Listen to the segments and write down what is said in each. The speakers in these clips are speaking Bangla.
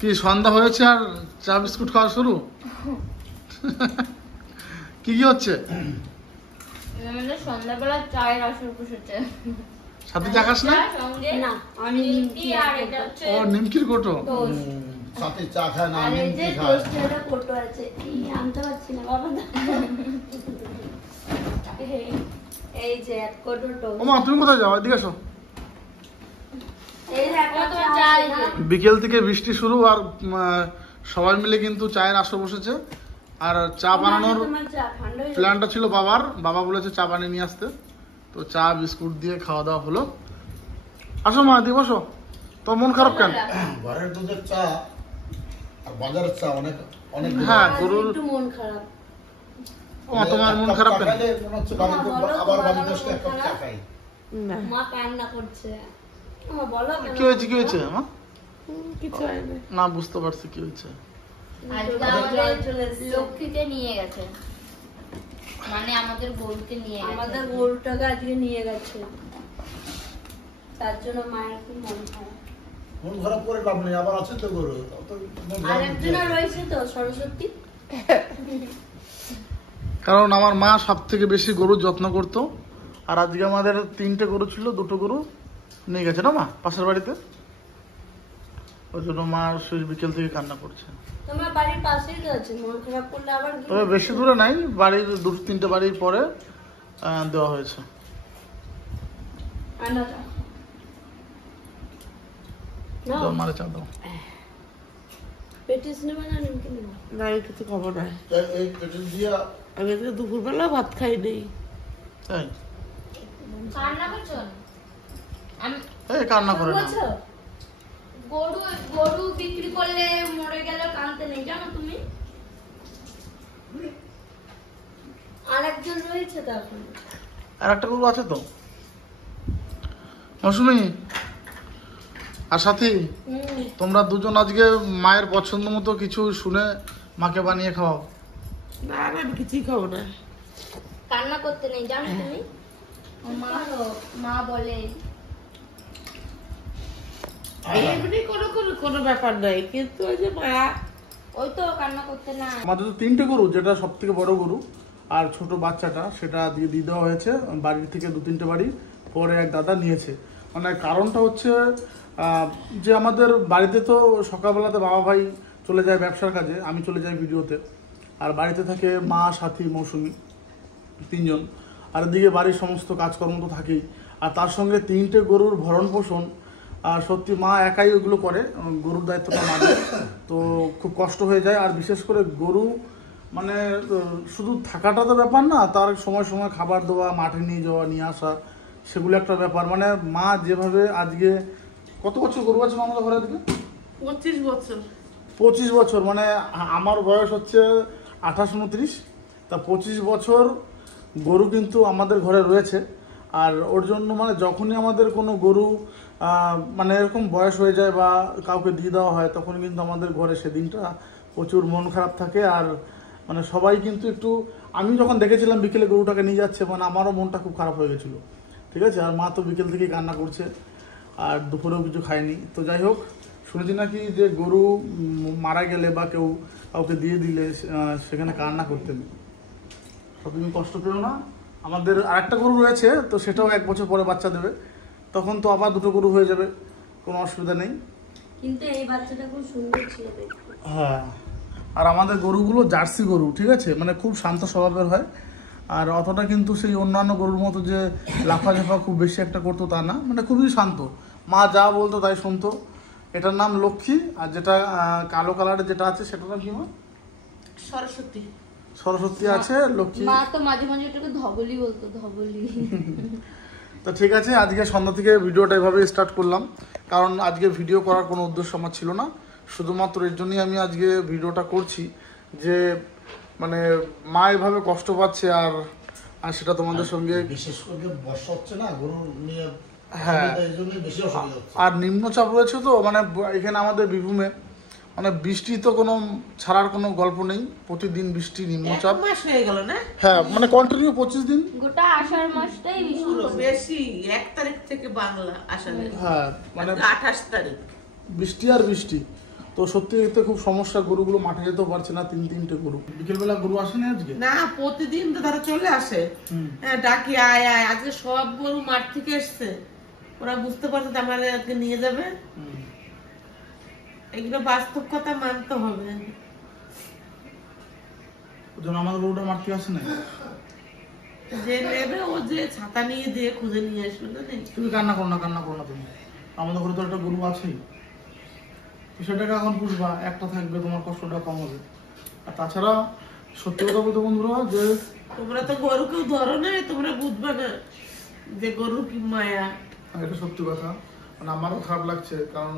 কি সন্ধ্যা হয়েছে আর চা বিস্কুট খাওয়া শুরু? কি কি হচ্ছে? সন্ধ্যাবেলা চায়ের আসর বসেছে। সাথে চা খাস না? না, আমি নিমকি আর এটা হচ্ছে ও নিমকির কোটো। সাথে চা খায় না, আর এই যে নিমকি খায়। টোস্টের কোটো আছে। আনতে পারছি না বাবা। এই যে এক কোটো টোস্ট। ওমা তুমি কোথায় যাও? এদিকে এসো। এই দেখো তোমার চা। বিকেল থেকে বৃষ্টি শুরু আর সবাই মিলে কিন্তু চায়ের আসর বসেছে। আর চা বানানোর প্ল্যানটা ছিল বাবার, বাবা বলেছে চা বানিয়ে নিয়ে আসতে, তো চা বিস্কুট দিয়ে খাওয়া দাওয়া হলো। আসো মা, দিয়ে বসো। তোর মন খারাপ কেন? ঘরের দুধের চা আর বাজারের চা অনেক অনেক। হ্যাঁ, গরুর একটু মন খারাপ। ও তোমার মন খারাপ কেন? মনে হচ্ছে বাড়িতে আবার বাড়িতে আসলে এক কাপ চা খাই। মা কান্না করছে। বলো কি হয়েছে, কি হয়েছে মা? কিছু হয় না। না, বুঝতে পারছি কি হয়েছে। আজকে আমাদের লক্ষ্মীকে নিয়ে গেছে, মানে আমাদের গরুকে নিয়ে গেছে। আমাদের গরুটাকে আজকে নিয়ে গেছে, তার জন্য মায়ের খুব মন খারাপ। মন খারাপ করে লাভ নেই, আবার আছে তো গরু। আর একজনও রয়েছে তো, সরস্বতী। কারণ আমার মা সব থেকে বেশি গরুর যত্ন করতো, আর আজকে আমাদের 3টে গরু ছিল, 2টো গরু নিয়ে গেছে না মা পাশের বাড়িতে, ওই জন্য মা শেষ বিকেল থেকে কান্না করছে। তোমার বাড়ির পাশেই তো আছে, মন খারাপ করলে আবার তবে বেশি দূরে নাই, বাড়ির 2-3টে বাড়ির পরে দেওয়া হয়েছে। দাও মারে চা দাও। পেটিস নেবে না নিমকি নেবে? না, আমি কিছু খাবো না। এই পেটেল দিয়া আমি আজকে দুপুরবেলা ভাত খাই নেই। তাই? কান্না করছো? এই কান্না করে না। গরু গরু বিক্রি করলে মরে গেলে কানতে নেই, জানো তুমি? আরেকজন রয়েছে তো এখন। আর একটা গরু আছে তো মৌসুমি আর সাথী, তোমরা দুজন আজকে মায়ের পছন্দ মতো কিছু শুনে মাকে বানিয়ে খাওয়াও। না না, আমি কিছুই খাবো না। কান্না করতে নেই, জানো তুমি? মা বলে এমনি কোনো ব্যাপার নাই, কিন্তু ওই যে মায়া, ওই তো কান্না করতে না। আমাদের তো 3টে গরু, যেটা সব থেকে বড় গরু আর ছোট বাচ্চাটা সেটা দিয়ে দেওয়া হয়েছে বাড়ির থেকে 2-3টে বাড়ি পরে এক দাদা নিয়েছে। মানে কারণটা হচ্ছে যে আমাদের বাড়িতে তো সকালবেলাতে বাবা ভাই চলে যায় ব্যবসার কাজে, আমি চলে যাই ভিডিওতে, আর বাড়িতে থাকে মা, সাথী, মৌসুমি, 3জন। আর এদিকে বাড়ির সমস্ত কাজকর্ম তো থাকেই, আর তার সঙ্গে 3টে গরুর ভরণ পোষণ, আর সত্যি মা একাই ওগুলো করে, গরুর দায়িত্বটা মানে, তো খুব কষ্ট হয়ে যায়। আর বিশেষ করে গরু মানে শুধু থাকাটা তো ব্যাপার না, তার সময় সময় খাবার দেওয়া, মাঠে নিয়ে যাওয়া, নিয়ে আসা, সেগুলো একটা ব্যাপার। মানে মা যেভাবে আজকে, কত বছর গরু আছে আমাদের ঘরে আজকে? 25 বছর। 25 বছর, মানে আমার বয়স হচ্ছে 28-29, তা 25 বছর গরু কিন্তু আমাদের ঘরে রয়েছে। আর ওর জন্য মানে যখনই আমাদের কোনো গরু মানে এরকম বয়স হয়ে যায় বা কাউকে দিয়ে দেওয়া হয়, তখন কিন্তু আমাদের ঘরে সেদিনটা প্রচুর মন খারাপ থাকে। আর মানে সবাই কিন্তু একটু, আমি যখন দেখেছিলাম বিকেলে গরুটাকে নিয়ে যাচ্ছে, মানে আমারও মনটা খুব খারাপ হয়ে গেছিলো, ঠিক আছে। আর মা তো বিকেল থেকেই কান্না করছে, আর দুপুরেও কিছু খায়নি। তো যাই হোক, শুনেছি নাকি যে গরু মারা গেলে বা কেউ কাউকে দিয়ে দিলে সেখানে কান্না করতে নেই। তো তুমি কষ্ট পেও না, আমাদের আরেকটা গরু রয়েছে, তো সেটাও 1 বছর পরে বাচ্চা দেবে, তখন তো আবার 2টো গরু হয়ে যাবে, কোনো অসুবিধা নেই। কিন্তু এই বাচ্চাটা খুব সুন্দর ছিল দেখতে। হ্যাঁ, আর আমাদের গরুগুলো জার্সি গরু, ঠিক আছে, মানে খুব শান্ত স্বভাবের হয়। আর অতটা কিন্তু সেই অন্যান্য গরুর মতো যে লাফাঝাফা খুব বেশি একটা করতো তা না, মানে খুবই শান্ত। মা যা বলতো তাই শুনতো। এটার নাম লক্ষ্মী, আর যেটা কালো কালারের যেটা আছে সেটার নাম কি মা? সরস্বতী। সরস্বতী আছে, লক্ষ্মী। মা তো মাঝে মাঝে ওটাকে ধবলি বলতো, ধবলি। তো ঠিক আছে, আজকে সন্ধ্যা থেকে ভিডিওটা এভাবে স্টার্ট করলাম, কারণ আজকে ভিডিও করার কোনো উদ্দেশ্য আমার ছিল না, শুধুমাত্র এর জন্যই আমি আজকে ভিডিওটা করছি যে মানে মা এভাবে কষ্ট পাচ্ছে, আর সেটা তোমাদের সঙ্গে, বিশেষ করে বর্ষা হচ্ছে না, গরু নিয়ে হ্যাঁ, এই জন্যই বেশি অসুবিধা হচ্ছে। আর নিম্নচাপ রয়েছে তো, মানে এখানে আমাদের বীরভূমে মানে বৃষ্টি তো কোনো ছাড়ার কোনো গল্প নেই, প্রতিদিন বৃষ্টি, নিম্নচাপ। 1 মাস হয়ে গেল না? হ্যাঁ, মানে কন্টিনিউ 25 দিন। গোটা আষাঢ় মাসটাই বৃষ্টি পুরো হচ্ছে। বেশি, 1 তারিখ থেকে বাংলা আষাঢ়ের, হ্যাঁ, মানে 28 তারিখ বৃষ্টি আর বৃষ্টি। তো সত্যি এতে খুব সমস্যা, গরুগুলো মাঠে যেতেও পারছে না, তিনটে গরু। বিকেলবেলা গরু আসেনি আজকে? না, প্রতিদিন তো তারা চলে আসে, ডাকি আয় আয়। আজকে সব গরু মাঠ থেকে এসছে, ওরা বুঝতে পারছে যে আমার আজকে নিয়ে যাবে। এগুলো বাস্তব কথা মানতে হবে। ওই জন্য আমাদের গরুটা মাঠ থেকে আসে না। যে নেবে ও যে ছাতা নিয়ে দিয়ে খুঁজে নিয়ে আসবে। তুমি কান্না করো না তুমি, আমাদের ঘরে তো একটা গরু আছেই, তো সেটাকে এখন পুষবা, একটা থাকবে, তোমার কষ্টটা কম হবে। আর তাছাড়া সত্যি কথা বলতে বন্ধুরা, যে তোমরা তো গরু কেউ ধরো না, তোমরা বুঝবে না যে গরু কি মায়া। এটা সত্যি কথা, মানে আমারও খারাপ লাগছে, কারণ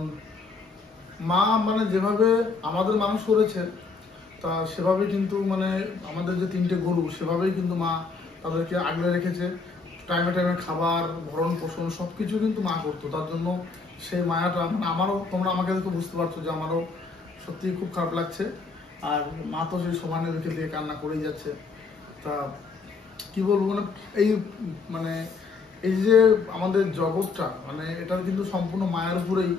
মা মানে যেভাবে আমাদের মানুষ করেছে, তা সেভাবেই কিন্তু মানে আমাদের যে তিনটে গরু, সেভাবেই কিন্তু মা তাদেরকে আগলে রেখেছে। টাইমে টাইমে খাবার, ভরণ পোষণ সবকিছু কিন্তু মা করতো। তার জন্য সেই মায়াটা মানে আমারও, তোমরা আমাকে দেখে বুঝতে পারছো যে আমারও সত্যিই খুব খারাপ লাগছে। আর মা তো সেই সমানে রেখে দিয়ে কান্না করেই যাচ্ছে। তা কি বলবো, মানে মানে এই যে আমাদের জগৎটা, মানে এটার কিন্তু সম্পূর্ণ মায়ের উপরেই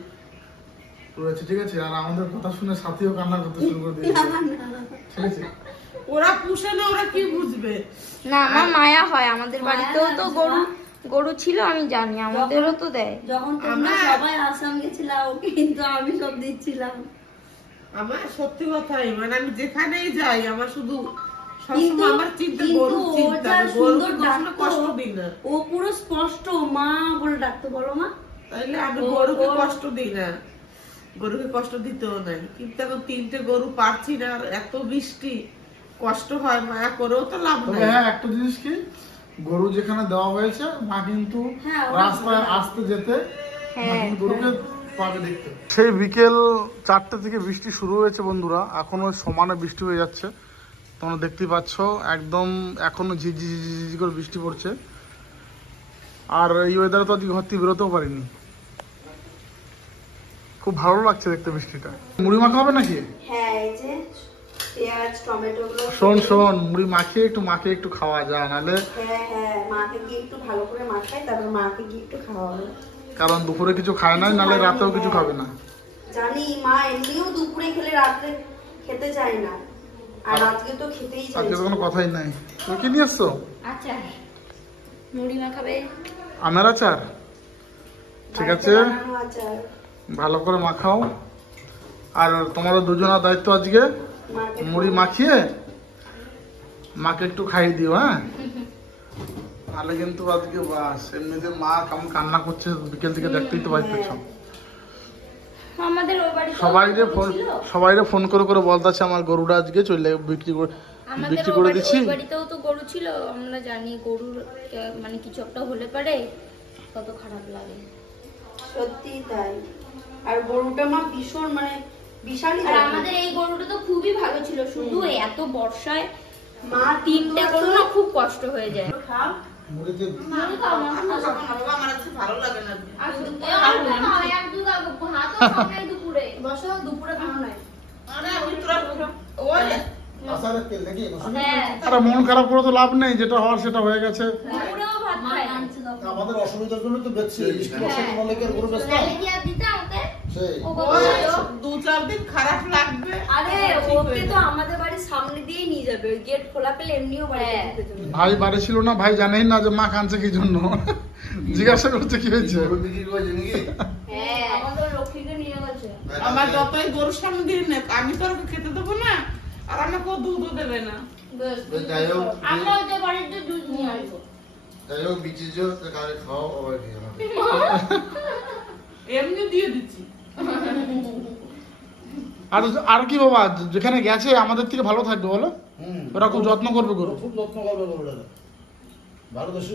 রয়েছে, ঠিক আছে? আর আমাদের কথা শুনে সাথীও কান্না করতে শুরু করে দিয়েছে, ঠিক আছে? ওরা পুষে না, ওরা কি বুঝবে? না, আমার মায়া হয়। আমাদের বাড়িতেও তো গরু ছিল, আমি জানি, আমাদেরও তো দেয়। যখন তোমরা সবাই আসাম গেছিলাম, কিন্তু আমি সব দিচ্ছিলাম। আমার সত্যি কথাই, মানে আমি যেখানেই যাই আমার শুধু সবসময় আমার চিন্তা গরু, চিন্তা গরুকে কখনো কষ্ট দিই না। ও পুরো স্পষ্ট মা বলে ডাকতো, বলো মা। তাইলে আমি গরুকে কষ্ট দিই না, গরুকে কষ্ট দিতেও নাই। কিন্তু এখন তিনটে গরু পারছি না, আর এত বৃষ্টি, কষ্ট হয়, মায়া করেও তো লাভ তবে নাই। হ্যাঁ, একটা জিনিস কি, গরু যেখানে দেওয়া হয়েছে, মা কিন্তু রাস্তায় আসতে যেতে মা কিন্তু গরুকে পাবে দেখতে। সেই বিকেল 4টে থেকে বৃষ্টি শুরু হয়েছে বন্ধুরা, এখনো সমানে বৃষ্টি হয়ে যাচ্ছে, তোমরা দেখতেই পাচ্ছ। একদম এখনো ঝিঝি করে বৃষ্টি পড়ছে। আর এই ওয়েদারে তো আজকে ঘর থেকে বেরোতেও পারিনি। খুব ভালো লাগছে দেখতে বৃষ্টিটা। মুড়ি মাখা হবে নাকি? হ্যাঁ, এই যে পেঁয়াজ টমেটো গুলো শোন, মুড়ি মাখিয়ে একটু খাওয়া যায়, নাহলে হ্যাঁ মাকে গিয়ে একটু ভালো করে মাখাই, তারপর মাকে গিয়ে একটু খাওয়াবো। কারণ দুপুরে কিছু খায় না, নাহলে রাতেও কিছু খাবে না। জানি, মা এমনিও দুপুরে খেলে রাত্রে খেতে চায় না, আর আজকে তো খেতেই চায়। আজকে তো কোনো কথাই নাই। তুমি কি নিয়ে এসছো? আচ্ছা, মুড়ি মাখাবে, আমের আচার, ঠিক আছে, ভালো করে মাখাও। আর তোমাদের দুজনের দায়িত্ব আজকে মুড়ি মাখিয়ে মাকে একটু খাইয়ে দিও, হ্যাঁ? তাহলে কিন্তু আজকে বাস, এমনিতে মা কেমন কান্না করছে বিকেল থেকে, দেখতেই তো পাচ্ছ। আমাদের ওই বাড়িতে সবাইরে ফোন করে বলতেছে আমার গরুটা আজকে চলে বিক্রি করে দিচ্ছি। ওই বাড়িতেও তো গরু ছিল, আমরা জানি গরুর মানে কিছু একটা হলে পারে কত খারাপ লাগে। সত্যি তাই। আর গরুটা মা ভীষণ মানে বিশাল। আর আমাদের এই গরুটা তো খুবই ভালো ছিল, শুধু এত বর্ষায় মা তিনটে গরু না খুব কষ্ট হয়ে যায়। মুড়িতে ভালো লাগে না। দুপুরে খাওয়া নাই। আরে মন খারাপ করে তো লাভ নেই, যেটা হওয়ার সেটা হয়ে গেছে। আমাদের অসুবিধার জন্য তো বেচছি, অনেকের গরু বেচতাম। সেই 2-4 দিন খারাপ লাগবে। আরে ওকে তো আমাদের বাড়ির সামনে দিয়েই নিয়ে যাবে, গেট খোলা পেলে এমনিও বাড়ি ঢুকে যাবে। ভাই বাড়ি ছিল না, ভাই জানেই না যে মা কাঁদছে কি জন্য, জিজ্ঞাসা করছে কি হয়েছে। হ্যাঁ, আমাদের লক্ষ্মীকে নিয়ে গেছে। আমার যতই গরুর সামনে দিয়ে নেক, আমি তো ওকে খেতে দেবো না, আর আমাকে দুধও দেবে না। যাই হোক, আমরা ওদের বাড়িতে দুধ নিয়ে আসবো। যাই হোক বিচিজো কারে খাও আবার কি এমনি দিয়ে দিচ্ছি। আর কি বাবা, যেখানে গেছে আমাদের থেকে ভালো থাকবে বলো, ওরা খুব যত্ন করবে গরু, খুব যত্ন করবে গরুটা। ভালো দেশে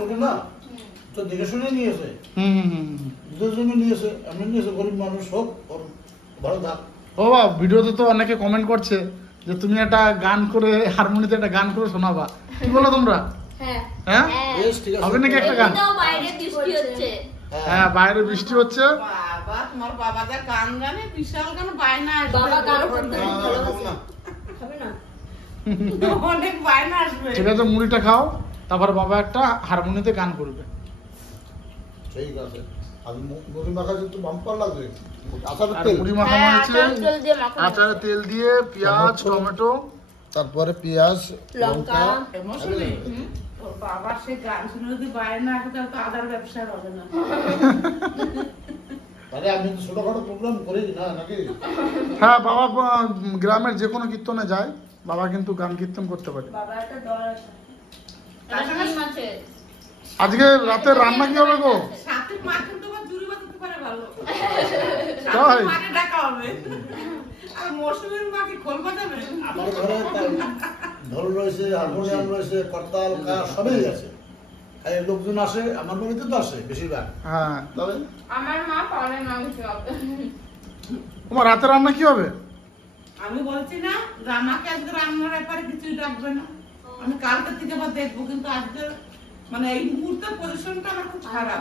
গরু না, তো দেখে শুনে নিয়েছে, দুধের জন্য নিয়েছে, এমনি নিয়েছে, গরিব মানুষ হোক, ভালো থাক। ও বাবা, ভিডিওতে তো অনেকে কমেন্ট করছে যে তুমি একটা গান করে, হারমোনিতে একটা গান করে শোনাবা, কি বলো তোমরা? হ্যাঁ, বেশ, ঠিক আছে। হবে নাকি একটা গান? বাইরে বৃষ্টি হচ্ছে। হ্যাঁ, বাইরে বৃষ্টি হচ্ছে। বাবা, তোমার বাবা যা গান জানে, বিশাল গান বায়না আসবে। বাবা গান করতে ভালোবাসে। না, খাবে না? অনেক বায়না আসবে। ঠিক আছে, মুড়িটা খাও, তারপর বাবা একটা হারমোনিতে গান করবে। ঠিক আছে। আর মুড়ি মাখা কিন্তু বাম্পার লাগবে। আচারের আর তেল, মুড়ি মাখানো হয়েছে আচারে তেল দিয়ে, পেঁয়াজ, টমেটো, তারপরে পেঁয়াজ, লঙ্কা। এমনই ওর বাবার সে গান শুনে যদি বাইরে না আসে তাহলে তো আদার ব্যবসা হবে না। তাহলে আমি তো ছোটখাটো প্রোগ্রাম করি না নাকি? হ্যাঁ, বাবা গ্রামের যে কোনো কীর্তনে যায়, বাবা কিন্তু গান কীর্তন করতে পারে। বাবা একটা দল আছে। আজকে রাতে রান্না কি হবে গো? সাথে মা কিন্তু আবার জুড়ি বাজাতে পারে ভালো। তাই? মাকে ডাকা হবে। আর মৌসুমীর মাকে খোল বাজাবে। আমার ঘরে ঢোল রয়েছে, হারমোনিয়াম রয়েছে, করতাল, কার সবই আছে। আর এই লোকজন আসে, আমার বাড়িতে তো আসে বেশিরভাগ। হ্যাঁ, তবে আমার মা পারে না কিছু হবে। তোমার রাতে রান্না কি হবে? আমি বলছি না যে আমাকে আজকে রান্নার ব্যাপারে কিছুই ডাকবে না, আমি কালকে থেকে আবার দেখবো, কিন্তু আজকে মানে এই মুহূর্তে পজিশনটা আমার খুব খারাপ।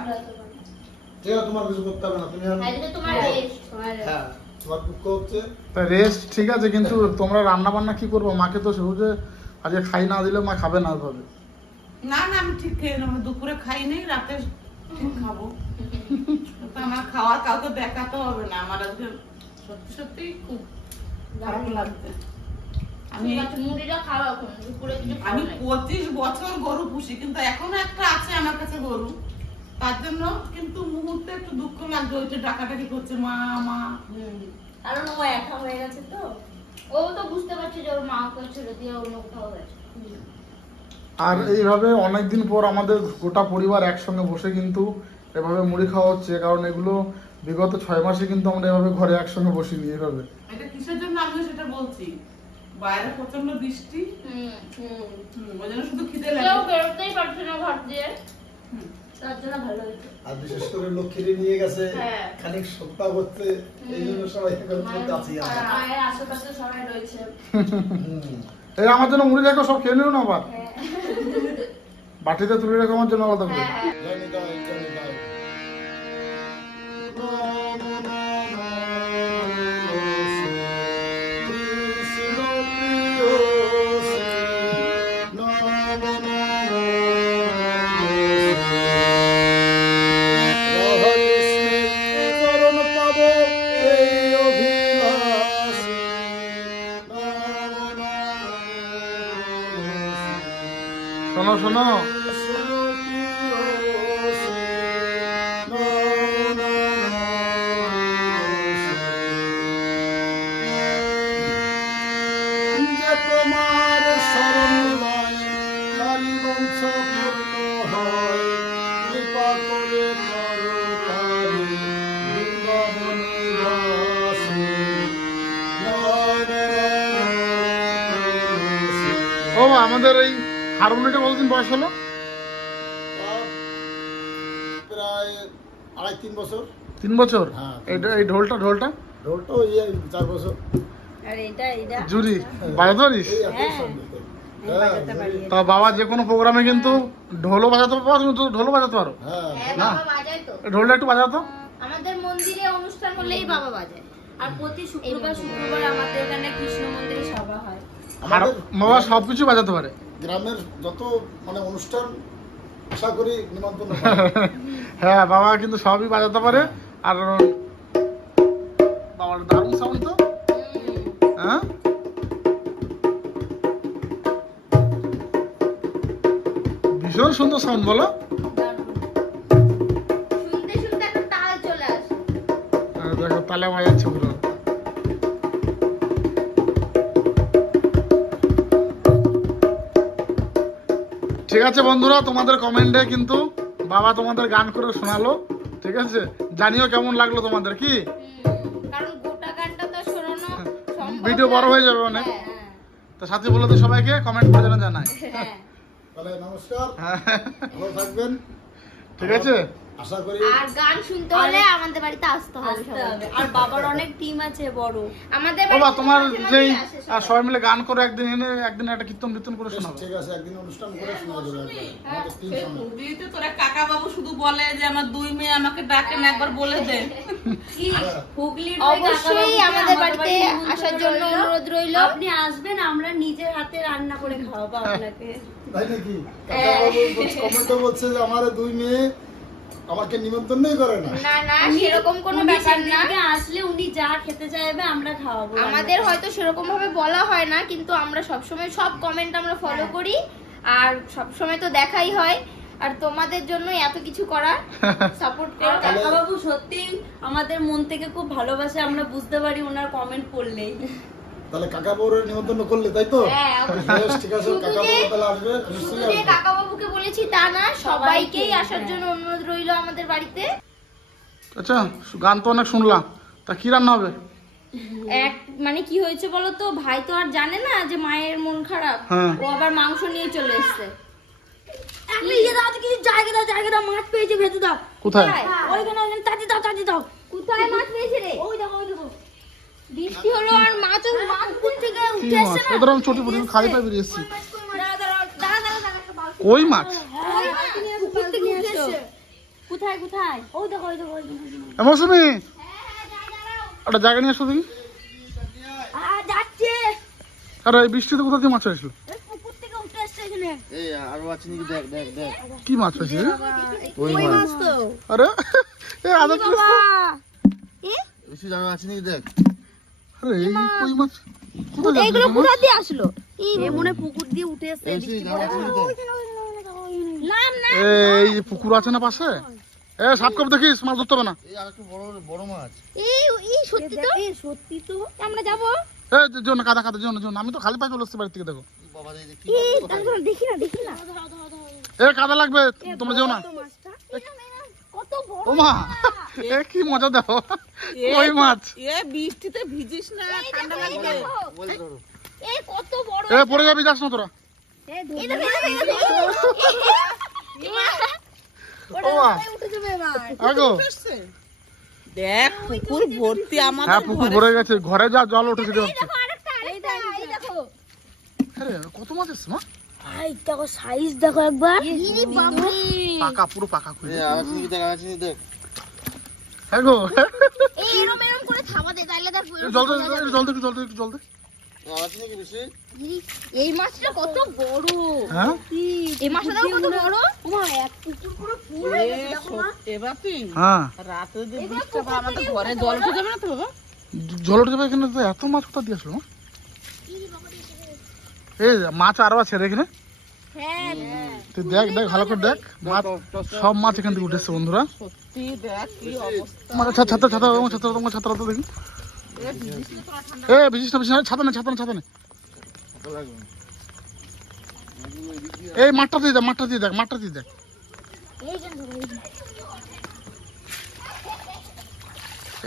ঠিক আছে, তোমার কিছু করতে হবে না, তুমি আজকে তোমার রেস্ট। হ্যাঁ, তোমার দুঃখ হচ্ছে। তা রেস্ট ঠিক আছে, কিন্তু তোমরা রান্না বান্না কি করবো? মাকে তো সহজে আজকে খাই না দিলে মা খাবে না ওইভাবে। না না, আমি ঠিক খেয়ে নেবো, দুপুরে খাই নেই, রাতে ঠিক খাবো। তো আমার খাওয়ার কাউকে দেখাতে হবে না, আমার আজকে সত্যি সত্যি খুব খারাপ লাগছে। আমি মুড়িটা খাও এখন, দুপুরে কিছু খাও আমি না। 25 বছর গরু পুষি, কিন্তু এখনো একটা আছে আমার কাছে গরু, তার জন্য কিন্তু মুহূর্তে একটু দুঃখ লাগছে, ওই যে ডাকাডাকি করছে মা মা। কারণ ও একা হয়ে গেছে তো, ও তো বুঝতে পারছে যে ওর মা ওকে ছেড়ে দিয়ে অন্য কোথাও গেছে। আর এইভাবে অনেকদিন পর আমাদের গোটা পরিবার একসঙ্গে বসে কিন্তু এভাবে মুড়ি খাওয়া হচ্ছে, কারণ এগুলো বিগত 6 মাসে কিন্তু আমরা এভাবে ঘরে একসঙ্গে বসিনি এভাবে। এটা কিসের জন্য আমিও সেটা বলছি, বাইরে প্রচন্ড বৃষ্টি, ওই জন্য শুধু খিদে কেউ লাগে। বেরোতেই পারছে না ঘর দিয়ে, তার জন্য ভালো হয়েছে। আর বিশেষ করে লক্ষ্মীরে নিয়ে গেছে, হ্যাঁ। খানিক সপ্তাহ হচ্ছে, এই জন্য সবাই এখানে আছি আমরা। মায়ের আশেপাশে সবাই রয়েছে। এই আমার জন্য মুড়ি দেখো, সব খেয়ে নিও না আবার, বাটিতে তুলে রেখো আমার জন্য আলাদা করে। জয় নিতাই, জয় নিতাই। কৃষ্ণ প্রিয়সী, নম নম রাধা কৃষ্ণের চরণ পাব এই অভিলাষী, নম নম শোনো শোনো, তোমার শরণ লয় নারী বংশ পূর্ণ হয়, কৃপা করে করো তারি বৃন্দাবনবাসী। ও আমাদের এই হারমোনিয়ামটা কতদিন বয়স হলো? প্রায় 2.5-3 বছর। 3 বছর। হ্যাঁ। এই ঢোলটা ঢোলটা ওই 4 বছর। আর এটা জুরি বাজাতে পারিস? এই এত সঙ্গে। হ্যাঁ, তা বাবা যে কোনো প্রোগ্রামে কিন্তু ঢোলও বাজাতে পারো, তুমি তো ঢোলও বাজাতে পারো। হ্যাঁ, না, বাবা বাজায় তো। ঢোলটা একটু বাজাতো। আমাদের মন্দিরে অনুষ্ঠান হলেই বাবা বাজায়। আর প্রতি শুক্রবার আমাদের এখানে কৃষ্ণ মন্দিরে সভা হয়। আর আমাদের বাবা সবকিছু বাজাতে পারে। গ্রামের যত মানে অনুষ্ঠান আশা করি নিমন্ত্রণ পায়। হ্যাঁ, বাবা কিন্তু সবই বাজাতে পারে। আর বাবার দারুণ সাউন্ড তো। হ্যাঁ, ভীষণ সুন্দর সাউন্ড, বলো। শুনতে শুনতে একটা তাল চলে আসে। দেখো তালে বাজাচ্ছে পুরো। ঠিক আছে বন্ধুরা, তোমাদের কমেন্টে কিন্তু বাবা তোমাদের গান করে শোনালো, ঠিক আছে? জানিও কেমন লাগলো তোমাদের, কি? কারণ গোটা গানটা তো শোনানো সম্ভব ভিডিও বড় হয়ে যাবে অনেক। তো সাথী বলে তো সবাইকে কমেন্ট করে জানায়। তাহলে নমস্কার, হ্যাঁ, ভালো থাকবেন, ঠিক আছে। আশা করি। আর গান শুনতে হলে আমাদের বাড়িতে আসতে হবে। আর বাবার অনেক টিম আছে বড়। আমাদের বাবা তোমার যেই আসে সবাই মিলে গান করে একদিন এনে একদিন একটা কীর্তন করে শোনাবে। ঠিক আছে, একদিন অনুষ্ঠান করে শোনা যাবে একবার। আমাদের টিম সামনে। হুগলিতে তোরা কাকা বাবু শুধু বলে যে আমার 2 মেয়ে আমাকে ডাকেন, একবার বলে দে। হুগলির অবশ্যই আমাদের বাড়িতে আসার জন্য অনুরোধ রইল। আপনি আসবেন, আমরা নিজের হাতে রান্না করে খাওয়াবো আপনাকে। তাই নাকি? কমেন্টও বলছে যে আমার 2 মেয়ে আমাকে নিমন্ত্রণই করে না। না না সেরকম কোনো ব্যাপার না, আসলে উনি যা খেতে চাইবে আমরা খাওয়াবো। আমাদের হয়তো সেরকম ভাবে বলা হয় না, কিন্তু আমরা সবসময় সব কমেন্ট আমরা ফলো করি আর সবসময় তো দেখাই হয়, আর তোমাদের জন্য এত কিছু করা, সাপোর্ট করো। কাকাবাবু সত্যি আমাদের মন থেকে খুব ভালোবাসে, আমরা বুঝতে পারি ওনার কমেন্ট পড়লেই। তাহলে কাকা বউরের নিমন্ত্রণ করলে তাই তো? হ্যাঁ বেশ, ঠিক আছে, কাকা বউ তাহলে আসবে, নিশ্চয়ই আসবে। কাকাবাবুকে বলেছি তা না, সবাইকেই আসার জন্য অনুরোধ রইল আমাদের বাড়িতে। আচ্ছা, গান তো অনেক শুনলাম, তা কি রান্না হবে? এক মানে কি হয়েছে বলো তো, ভাই তো আর জানে না যে মায়ের মন খারাপ, হ্যাঁ। ও আবার মাংস নিয়ে চলে এসেছে। জায়গা দাও, মাছ পেয়েছে, ভেজে দাও। কোথায়? ওইখানে তাজি দাও। কোথায় মাছ পেয়েছে রে? ওই দেখো। বৃষ্টি হলো আর মাছ কোথা থেকে কি উঠে মাছ? এসেছে না? এদের আমি ছোট পর্যন্ত খালি পাই বেরিয়ে এসেছি। দাঁড়া, কই মাছ? কোথায়? ওই দেখো। এ মৌসুমি, একটা জায়গা নিয়ে আসো দেখি। যাচ্ছে আরে এই বৃষ্টিতে কোথা থেকে মাছ হয়েছিল? পুকুর থেকে উঠে এসেছে এখানে। এই আরো আছে নাকি? দেখ দেখ দেখ, কি মাছ হয়েছে? ওই মাছ তো আরে এ আদা বেশি জায়গা আছে নাকি? দেখ, আরে এই কই মাছ কোথা থেকে? এগুলো কোথা দিয়ে আসলো? এই মনে পুকুর দিয়ে উঠে এসেছে। বেশি জায়গা আছে নাকি? দেখ, না এই যে পুকুর আছে না পাশে, এ সাপ কাপ দেখিস, মাছ ধরতে হবে না। এই আর একটু বড় মাছ। এই সত্যি তো আমরা যাব। এই জন্য কাদা জন্য আমি তো খালি পাই চলে এসেছি বাড়ি থেকে। দেখো বাবা রে, কি দেখি না এ কাদা লাগবে, তোমরা যেও না। কত বড়। ও মা, এ কি মজা দেখো, কই মাছ। এ বৃষ্টিতে ভিজিস না, ঠান্ডা লাগবে। বলে ধরো। এই কত বড়। এ পড়ে যাবি, যাস না তোরা। এই দেখো। ও মা, আগো দেখ পুকুর ভর্তি আমাদের। হ্যাঁ পুকুর ভরে গেছে, ঘরে যা জল উঠেছে দেখছি। এই দেখো। আরে কত মাছ এসছে মা? ভাই দেখো সাইজ দেখো একবার। ইরে বাবা পাকা, পুরো পাকা খুলে। এই আর আছে নাকি? দেখ, আর আছে নাকি? দেখ, হ্যাঁ গো, এই এরম করে থামা দে, তাইলে দেখ জল দে। আর আছে নাকি বেশি? এই মাছটা কত বড়। হ্যাঁ এই মাছটা দেখো কত বড়। ওমা এক পুকুর পুরো ফুল হয়ে গেছে দেখো না। এবার তুই হ্যাঁ, রাতে যে বৃষ্টি হবে, আমাদের ঘরে জল উঠে যাবে না তো বাবা? জল উঠে যাবে এখানে, তো এত মাছ কোথা দিয়ে আসলো মা? এই মাছ আরো আছে রে এখানে, হ্যাঁ তুই দেখ ভালো করে দেখ। মাছ সব মাছ এখান থেকে উঠেছে বন্ধুরা। সত্যি দেখ কি অবস্থা। আমার ছাতা তো দেখি। এ বিজিস না, ছাতা নেই। ভালো লাগবে না। এই মাঠটা দিয়ে দেখ।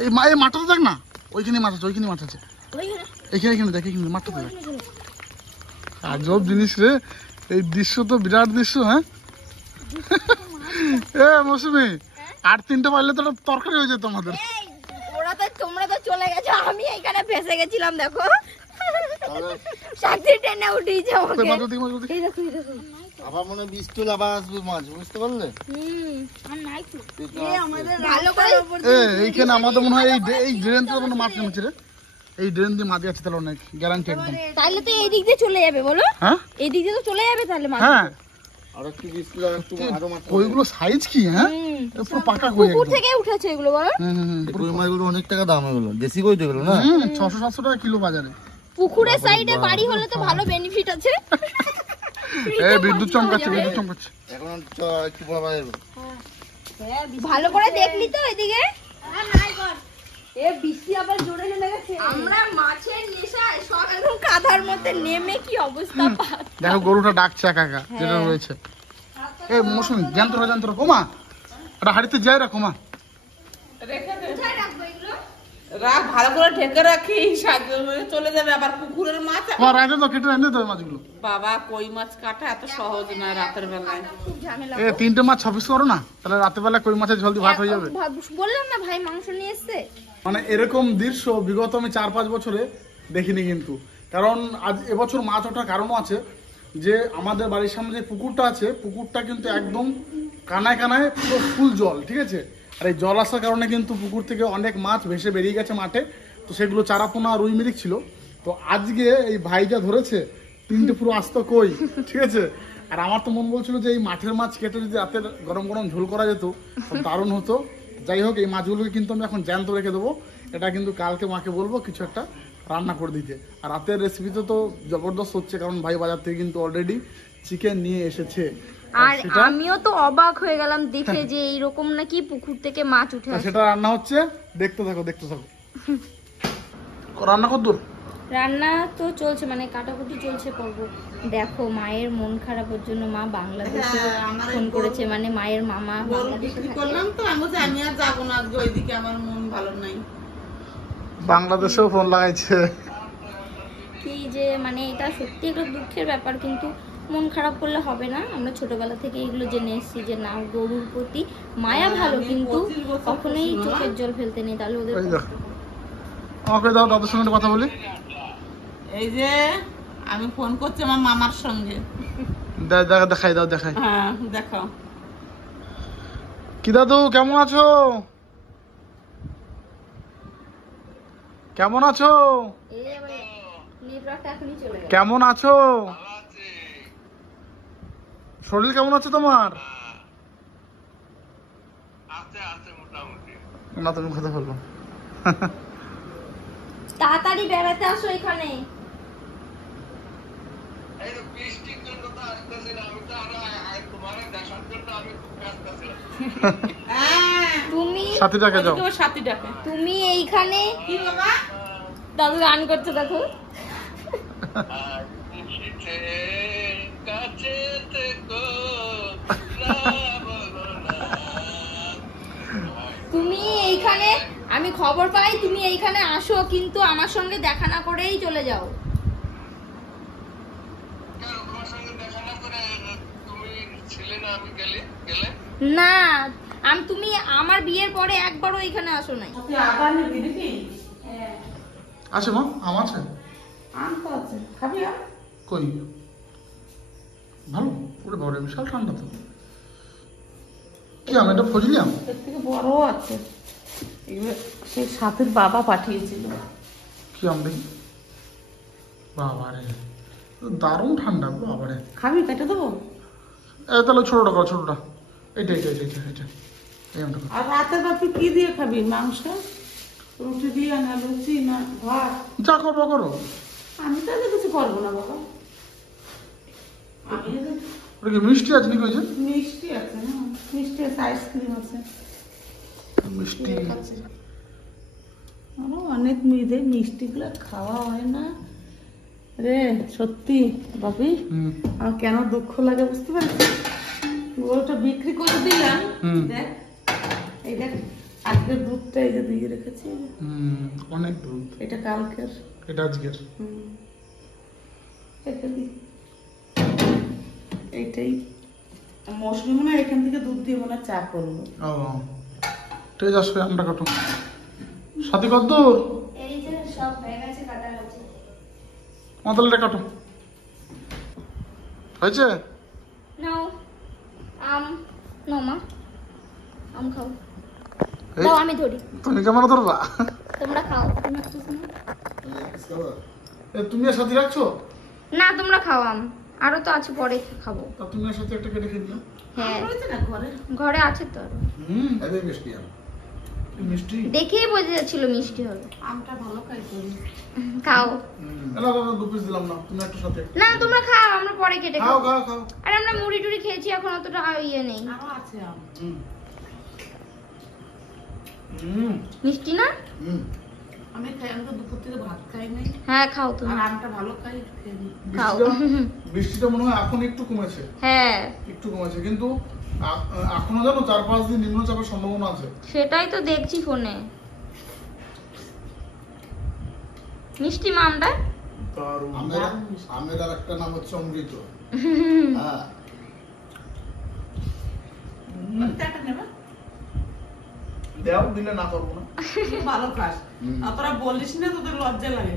এই মাঠটা দেখ না, ওইখানে মাছ আছে। এইখানে দেখ, মাঠটা দেখ। আজব জিনিস রে, এই দৃশ্য তো বিরাট দৃশ্য। হ্যাঁ এ মৌসুমি, আর 3টা পারলে তো তরকারি হয়ে যেত আমাদের। তোমরা তো চলে গেছো, আমি এখানে ফেসে গেছিলাম দেখো। সাথে টেনে উঠিয়েছে আমাকে। এই দেখো। আবার মনে হয় বৃষ্টি হলে আবার আসবে মাছ, বুঝতে পারলে? আর নাই তো। আমাদের ভালো করে এইখানে আমাদের মনে হয় এই ড্রেন থেকে মনে মাছ নেমেছে রে। এই ড্রেন দিয়ে মাছ আছে তাহলে অনেক গ্যারান্টি একদম। তাহলে তো এই দিক দিয়ে চলে যাবে বলো। হ্যাঁ এই দিক দিয়ে তো চলে যাবে তাহলে মাছ। হ্যাঁ, আর একটু বৃষ্টি হলে একটু আরো মাছ। ওইগুলো সাইজ কি? হ্যাঁ পুরো পাকা কই পুকুর একদম। থেকে উঠেছে এগুলো বলো। কই মাছগুলো অনেক টাকা দাম, এগুলো দেশি কই তো এগুলো না? 600-700 টাকা কিলো বাজারে। পুকুরের সাইডে বাড়ি হলে তো ভালো বেনিফিট আছে। এই বিদ্যুৎ চমকাচ্ছে। এখন একটু বড় বাজার। ভালো করে দেখলি তো এদিকে? বৃষ্টি আবার জোরে নেমে গেছে। আমরা মাছের নেশায় সব একদম কাঁধার মধ্যে নেমে কি অবস্থা। দেখো গরুটা ডাকছে একা যেটা রয়েছে। এই মৌসুমি যন্ত্র কোমা, এটা হাড়িতে যাই রাখো মা। রাখ, ভালো করে ঢেকে রাখি, চলে যাবে আবার পুকুরের মাছ। তোমার রাঁধে তো কেটে রাঁধে তো মাছগুলো। বাবা কই মাছ কাটা এত সহজ না রাতের বেলায়। এ 3টে মাছ 6 পিস করো না, তাহলে রাতের বেলা কই মাছের ঝোল দিয়ে ভাত হয়ে যাবে। বললাম না ভাই মাংস নিয়ে এসছে। মানে এরকম দৃশ্য বিগত আমি 4-5 বছরে দেখিনি কিন্তু। কারণ আজ এবছর মাছ ওঠার কারণও আছে যে আমাদের বাড়ির সামনে যে পুকুরটা আছে, পুকুরটা কিন্তু একদম কানায় পুরো ফুল জল, ঠিক আছে। আর এই জল আসার কারণে কিন্তু পুকুর থেকে অনেক মাছ ভেসে বেরিয়ে গেছে মাঠে। তো সেগুলো চারাপোনা রুই মিরিক ছিল। তো আজকে এই ভাই যা ধরেছে 3টে পুরো আস্ত কই, ঠিক আছে। আর আমার তো মন বলছিল যে এই মাঠের মাছ কেটে যদি রাতে গরম গরম ঝোল করা যেত তো দারুণ হতো। যাই হোক, এই মাছগুলোকে কিন্তু আমি এখন জ্যান্ত রেখে দেবো। এটা কিন্তু কালকে মাকে বলবো কিছু একটা রান্না করে দিতে। আর রাতের রেসিপিতে তো জবরদস্ত হচ্ছে, কারণ ভাই বাজার থেকে কিন্তু অলরেডি চিকেন নিয়ে এসেছে। আর আমিও তো অবাক হয়ে গেলাম দেখে যে এইরকম নাকি পুকুর থেকে মাছ উঠে আসে। সেটা রান্না হচ্ছে, দেখতে থাকো। রান্না কতদূর? রান্না তো চলছে, মানে কাটাকুটি চলছে, করবো। দেখো মায়ের মন খারাপের জন্য মা বাংলাদেশে ফোন করেছে, মানে মায়ের মামা বাংলাদেশে থাকে। করলাম তো আমি বলছি আমি আর যাবো না আজকে ওইদিকে, আমার মন ভালো নাই। বাংলাদেশেও ফোন লাগাইছে। কি যে মানে এটা সত্যি একটা দুঃখের ব্যাপার, কিন্তু মন খারাপ করলে হবে না। আমরা ছোটবেলা থেকে এগুলো জেনে এসেছি যে না, গরুর প্রতি মায়া ভালো, কিন্তু কখনোই চোখের জল ফেলতে নেই, তাহলে ওদের কষ্ট হবে। আমাকে দাও, দাদুর সঙ্গে কথা বলি। এই যে আমি ফোন করছি আমার মামার সঙ্গে। দেখাই দাও। হ্যাঁ দেখাও। কি দাদু, কেমন আছো? কেমন আছো? এই আবার নেটওয়ার্কটা এখনই চলে গেল। কেমন আছো? শরীর কেমন আছে তোমার? না, তুমি কথা বলবো। তাড়াতাড়ি বেড়াতে আসো এখানে। তুমি সাথীটাকে যাও। সাথীটাকে তুমি এইখানে কি বাবা দাদু গান করতে দেখো। তুমি এইখানে, আমি খবর পাই তুমি এইখানে আসো, কিন্তু আমার সঙ্গে দেখা না করেই চলে যাও। না, তুমি আমার বিয়ের পরে একবারও এখানে আসো নাই। তুই আবার নিবি নাকি? আছে মা, আম আছে। আম তো আছে, খাবি আম? কই ভালো, ওরে বাবা, বিশাল ঠান্ডা তো। কি আম এটা? ফজলি আম? এর থেকে বড় আছে। এগুলো সেই সাথের বাবা পাঠিয়েছিল। কি আম দেখি? বাবারে, দারুণ ঠান্ডা বাবারে। খাবি? কেটে দেবো? তাহলে ছোটটা করো, ছোটটা। এটা এই আমটা। আর রাতে বাপি কি দিয়ে খাবি? মাংস, রুটি দিয়ে, না লুচি, না ভাত? যা করবো করো। আমি তাহলে কিছু করবো না বাবা। আমি ওটা কি মিষ্টি আছে নাকি? হয়েছে মিষ্টি আছে, না মিষ্টি আছে, আইসক্রিম আছে, মিষ্টি কেক আছে। আরো অনেক মেয়েদের মিষ্টিগুলো খাওয়া হয় না রে। সত্যি বাপি, আমার কেন দুঃখ লাগে বুঝতে পারছিস? ওটা বিক্রি করে দিলাম। দেখ এই দেখ, আজকের দুধটা এই যে দিয়ে রেখেছি। অনেক দুধ। এটা কালকের, এটা আজকের। রেখে দিই। এইটাই মৌসুমি মনে হয় এখান থেকে দুধ দিয়ে মনে হয় চা করবো। ও ঠিক আছে, আসবে আমটা কাটো। সাথী কদ্দূর? এই যে সব হয়ে গেছে, কাটা গেছে। তাহলে এটা কাটো। হয়েছে? নাও আম, নাও মা, আম খাও। এই, দাও আমি ধরি, তুমি কেমন ধরবা? তোমরা খাও। তুমি একটু শোনো। তুমি আর সাথী রাখছো? না তোমরা খাও আম, আরো তো আছে, পরে খাবো। তা তুমি আর সাথে একটা কেটে খেয়ে দিও। হ্যাঁ রয়েছে না ঘরে? ঘরে আছে তো আরো। এদের মিষ্টি আম। কি মিষ্টি। দেখেই বোঝা যাচ্ছিল মিষ্টি হবে। আমটা ভালো খাই করি। খাও। না দু পিস দিলাম না, তুমি একটা সাথে। না তোমরা খাও, আমরা পরে কেটে খাও খাও। খাও খাও। আর আমরা মুড়ি টুড়ি খেয়েছি, এখন অতটা ইয়ে নেই। আরো আছে আম। মিষ্টি না? আমি খাই, আমি তো দুপুর থেকে ভাত খাই নাই। হ্যাঁ খাও তুমি, আর আমটা ভালো খাই, খেয়ে নিই। খাও। বৃষ্টিটা মনে হয় এখন একটু কমেছে, হ্যাঁ একটু কমেছে, কিন্তু এখনো জানো 4-5 দিন নিম্নচাপের সম্ভাবনা আছে। সেটাই তো দেখছি ফোনে। মিষ্টি মামটা দারুণ। আমের আর একটা নাম হচ্ছে অমৃত। হ্যাঁ, একটা নেবে? দেও, দিলে না করবো না। তুই ভালো খাস। আর তোরা বলিস না, তোদের লজ্জা লাগে।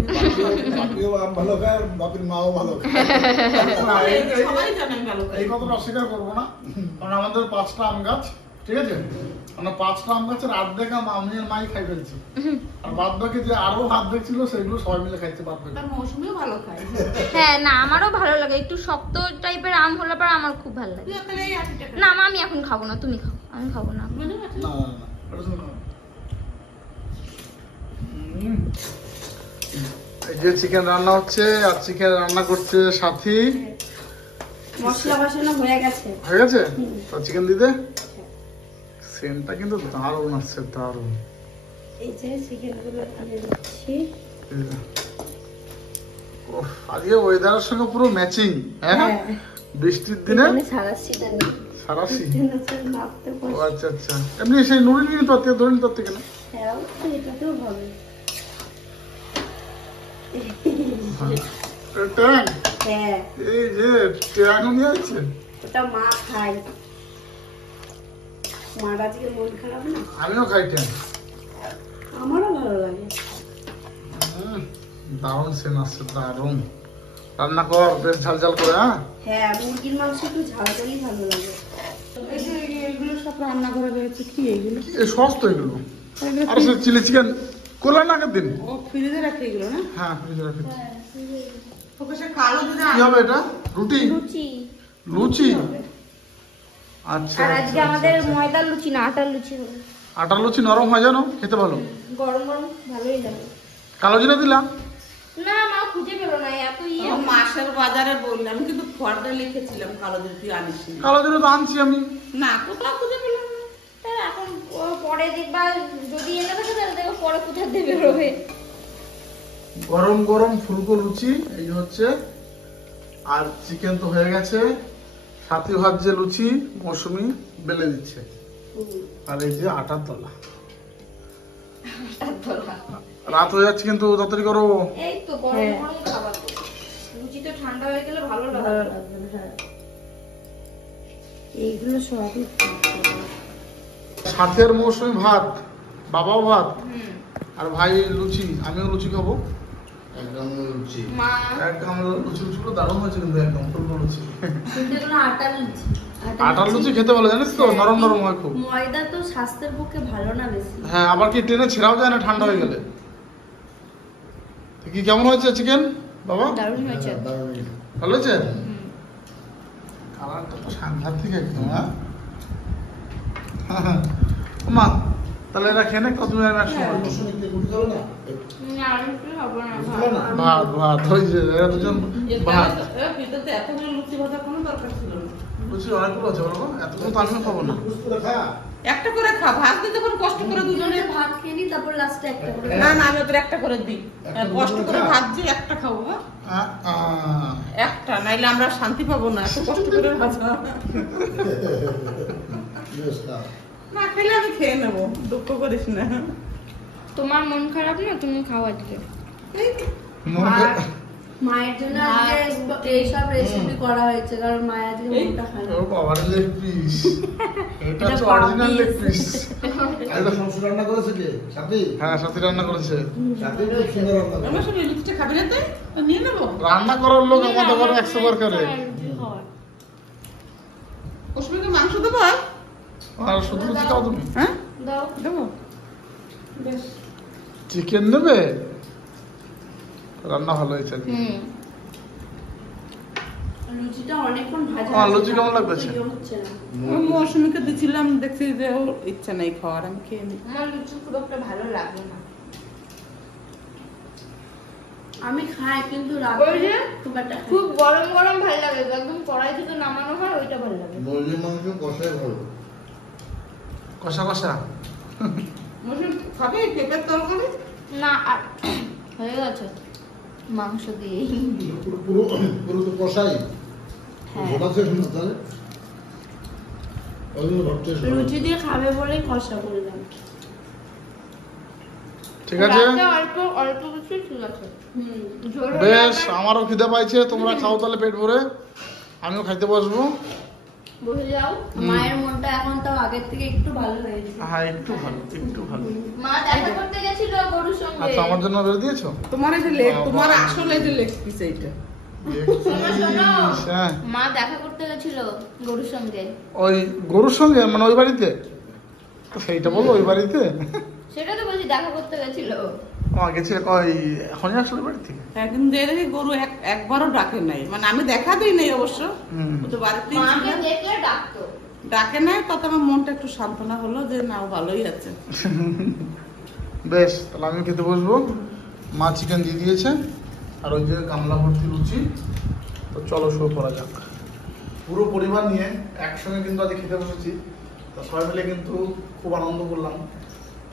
বাপিও আম ভালো খায়, আর বাপির মাও ভালো খায়। সবাই জানে আমি ভালো খাই। এই কথাটা অস্বীকার করবো না, কারণ আমাদের 5টা আম গাছ, ঠিক আছে, মানে 5টা আম গাছের অর্ধেক আম আমি আর মাই খাই ফেলছি, আর বাদ বাকি যে আরো অর্ধেক ছিল সেগুলো সবাই মিলে খাইছে বাদ বাকি। তার মৌসুমিও ভালো খায়। হ্যাঁ না আমারও ভালো লাগে, একটু শক্ত টাইপের আম হলে পরে আমার খুব ভালো লাগে। তুই তাহলে এই 80 টাকা না মা আমি এখন খাবো না, তুমি খাও, আমি খাবো না। মানে আছে? না না না ওটা শুনো। এই যে চিকেন রান্না হচ্ছে, আর চিকেন রান্না করছে সাথী। মশলা বসানো হয়ে গেছে। হয়ে গেছে তো চিকেন দিতে, সেন্টটা কিন্তু দারুণ আসছে, দারুণ। এই যে চিকেনগুলো দিয়ে দিচ্ছি। ওহ, আজকে ওয়েদারের সঙ্গে পুরো ম্যাচিং। হ্যাঁ বৃষ্টির দিনে সারাশিটা নেই, সারাশি। নাপতে ও পারছি। আচ্ছা আচ্ছা, এমনি সেই নুডল নিয়ে তো ধরে নিতে থেকে না। হ্যাঁ এটাতেও হবে। ট্যাং, হ্যাঁ এই যে ট্যাং নিয়ে আছে। ওটা মা খায়, মার আজকে মন খারাপ না। আমিও খাই ট্যাং। আমারও ভালো লাগে। দারুণ সেন আসছে, দারুণ। রান্না কর বেশ ঝাল ঝাল করে। হ্যাঁ হ্যাঁ মুরগির মাংস একটু ঝাল ঝালই ভালো লাগে। এই যে এইগুলো সব রান্না করে রয়েছে কি এইগুলো? এই সস তো এগুলো। আর সে চিলি চিকেন করলেন আগের দিন। ও ফ্রিজে রাখে এগুলো না? হ্যাঁ ফ্রিজে রাখি। ওকে সে কালো দিনে কি হবে এটা? রুটি, লুচি। লুচি। আচ্ছা আর আজকে আমাদের ময়দার লুচি না আটার লুচি হবে। আটার লুচি নরম হয় জানো, খেতে ভালো। গরম গরম ভালোই লাগে। কালো জিরা দিলাম না মা খুঁজে পেলো না, এত ইয়ে। ও মাসের বাজারে বললাম কিন্তু ফর্দা লিখেছিলাম কালো দিন তুই আনিস নি। কালো জিরা তো আনছি আমি। না কোথাও খুঁজে পেলাম না। তাহলে এখন পরে দেখবা যদি এনে থাকে তাহলে দেখো পরে কোথায় দিয়ে বেরোবে। গরম গরম ফুলকো লুচি এই হচ্ছে, আর চিকেন তো হয়ে গেছে। সাথী ভাজছে লুচি, মৌসুমি বেলে দিচ্ছে, আর এই যে আটার দলা। রাত হয়ে যাচ্ছে কিন্তু তাড়াতাড়ি করো। এই তো গরম গরম খাবার, লুচি তো ঠান্ডা হয়ে গেলে ভালো লাগবে না। এইগুলো সবই সাথের মৌসুমি ভাত, বাবাও ভাত, আর ভাই লুচি, আমিও লুচি খাবো। একদম লুচি। মা একদম লুচি লুচিগুলো দারুণ হয়েছে কিন্তু, একদম ফুলকো লুচি। কিন্তু এগুলো আটার লুচি। আটার লুচি খেতে ভালো জানিস তো, নরম নরম হয় খুব। ময়দা তো স্বাস্থ্যের পক্ষে ভালো না বেশি। হ্যাঁ আবার কি টেনে ছেঁড়াও যায় না ঠান্ডা হয়ে গেলে। তো কি কেমন হয়েছে চিকেন বাবা? দারুণ হয়েছে। দারুণ। ভালো হয়েছে? কালারটা তো সাংঘাতিক একদম। হ্যাঁ মা তাহলে এরা খেয়ে নে, কত তুমি আর একসময় মৌসুমীতে গুটি খাবে না? আর একটু হবে না। খাবে না? ভাত ভাত হয়েছে, এরা দুজন ভাত। ভিতরে এতগুলো লুচি ভাজার কোনো দরকার ছিল না। লুচি অনেকগুলো আছে বলবো, এতগুলো তো আমিও খাবো না। বুঝ করে খা। একটা করে খা, ভাত দিতে যখন কষ্ট করে দুজনে। ভাত খেয়ে নি তারপর লাস্টে একটা করে। না না আমি ওদের একটা করে দিই, কষ্ট করে ভাত দিয়ে একটা খাবো। হ্যাঁ একটা, নাইলে আমরা শান্তি পাবো না, এত কষ্ট করে ভাজা। বেশ খা। না খেলে আমি খেয়ে নেবো, দুঃখ করিস না। তোমার মন খারাপ না, তুমি খাও আজকে। মায়ের জন্য আজকে এইসব রেসিপি করা হয়েছে, কারণ মায়ের আজকে মনটা খারাপ। ও বাবার লেগ পিস, এটা হচ্ছে অরিজিনাল লেগ পিস। এটা শ্বশুর রান্না করেছে কে? সাথী? হ্যাঁ সাথী রান্না করেছে। সাথী খুব সুন্দর রান্না করে। আমার সব এই লুচিটা খাবি না তাই? তো নিয়ে নেবো। রান্না করার লোক আমাদের ঘরে 100 বার করে। ওর সঙ্গে মাংস দেবো আর শুধু লুচি খাও তুমি? হ্যাঁ দাও। দেবো। বেশ চিকেন নেবে? রান্না ভালো হয়েছে। লুচিটা অনেকক্ষণ ভাজা। লুচি কেমন লাগতেছে? হচ্ছে না। ওই মৌসুমীকে দিছিলাম, দেখছি যে ওর ইচ্ছা নেই খাওয়ার, আমি খেয়ে নিই। আমার লুচি খুব একটা ভালো লাগে না। আমি খাই কিন্তু খুব গরম গরম ভালো লাগে, একদম কড়াই থেকে নামানো হয় ওইটা ভালো লাগে। মুরগির মাংস কষাই ভালো। কষা কষা। মৌসুমী খাবে পেঁপের তরকারি? না আর হয়ে গেছে মাংস দিয়ে। পুরো পুরো পুরো তো কষাই। হ্যাঁ ওটা শেষ না তাহলে? ওই ভাবতে লুচি দিয়ে খাবে বলেই কষা করলাম। ঠিক আছে অল্প অল্প কিছু ঠিক আছে। বেশ, আমারও খিদে পাইছে, তোমরা খাও তাহলে পেট ভরে, আমিও খাইতে বসবো। বসে যাও। মায়ের মনটা এখন তাও আগের থেকে একটু ভালো হয়েছে। হ্যাঁ একটু ভালো, একটু ভালো। মা দেখা করতে গেছিল গরুর সঙ্গে। আচ্ছা আমার জন্য বের দিয়েছো? তোমার এই যে লেগ, তোমার আসলে যে লেগ পিস এইটা। হ্যাঁ মা দেখা করতে গেছিল গরুর সঙ্গে। ওই গরুর সঙ্গে, মানে ওই বাড়িতে? তো সেইটা বলো ওই বাড়িতে সেটা তো বলছি দেখা করতে গেছিল। গেছে কই এখনই আসলে বাড়ি থেকে? একদিন দেখে গরু একবারও ডাকে নাই, মানে আমি দেখা দিই নাই অবশ্য, ও তো বাড়িতেই ছিল। মাকে দেখলে ডাকতো, ডাকে নাই, তত আমার মনটা একটু সান্ত্বনা হলো যে না ও ভালোই আছে। বেশ, তাহলে আমি খেতে বসবো। মা চিকেন দিয়ে দিয়েছে আর ওই যে গামলা ভর্তি লুচি। তো চলো শুরু করা যাক। পুরো পরিবার নিয়ে একসঙ্গে কিন্তু আজ খেতে বসেছি। তো সবাই মিলে কিন্তু খুব আনন্দ করলাম।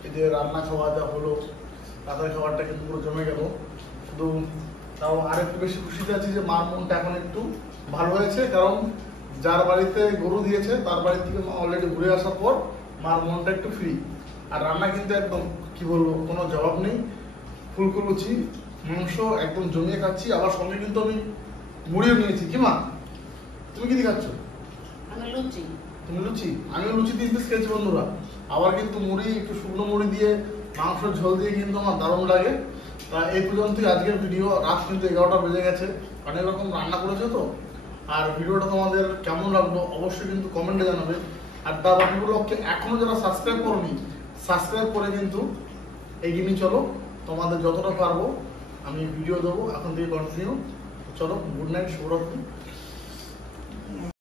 এই যে রান্না খাওয়া যা হলো, রাতের খাবারটা কিন্তু পুরো জমে গেল। শুধু তাও আরেকটু বেশি খুশিতে আছি যে মার মনটা এখন একটু ভালো হয়েছে, কারণ যার বাড়িতে গরু দিয়েছে তার বাড়ি থেকে মা অলরেডি ঘুরে আসার পর মার মনটা একটু ফ্রি। আর রান্না কিন্তু একদম কি বলবো, কোনো জবাব নেই। ফুলকো লুচি, মাংস একদম জমিয়ে খাচ্ছি। আবার সঙ্গে কিন্তু আমি মুড়িও নিয়েছি। কি মা, তুমি কি দিয়ে খাচ্ছ? আমি লুচি। তুমি লুচি? আমিও লুচি দিয়ে খেয়েছি বন্ধুরা। আবার কিন্তু মুড়ি, একটু শুকনো মুড়ি দিয়ে মাংসের ঝোল দিয়ে কিন্তু আমার দারুণ লাগে। তা এই পর্যন্তই আজকের ভিডিও। রাত কিন্তু 11টা বেজে গেছে, অনেক রকম রান্না করেছে তো। আর ভিডিওটা তোমাদের কেমন লাগলো অবশ্যই কিন্তু কমেন্টে জানাবে। আর দা বাকিগুলোকে এখনো যারা সাবস্ক্রাইব করনি, সাবস্ক্রাইব করে কিন্তু এগিয়ে নিয়ে চলো। তোমাদের যতটা পারবো আমি ভিডিও দেবো এখন থেকে কন্টিনিউ। চলো, গুড নাইট, শুভরাত্রি।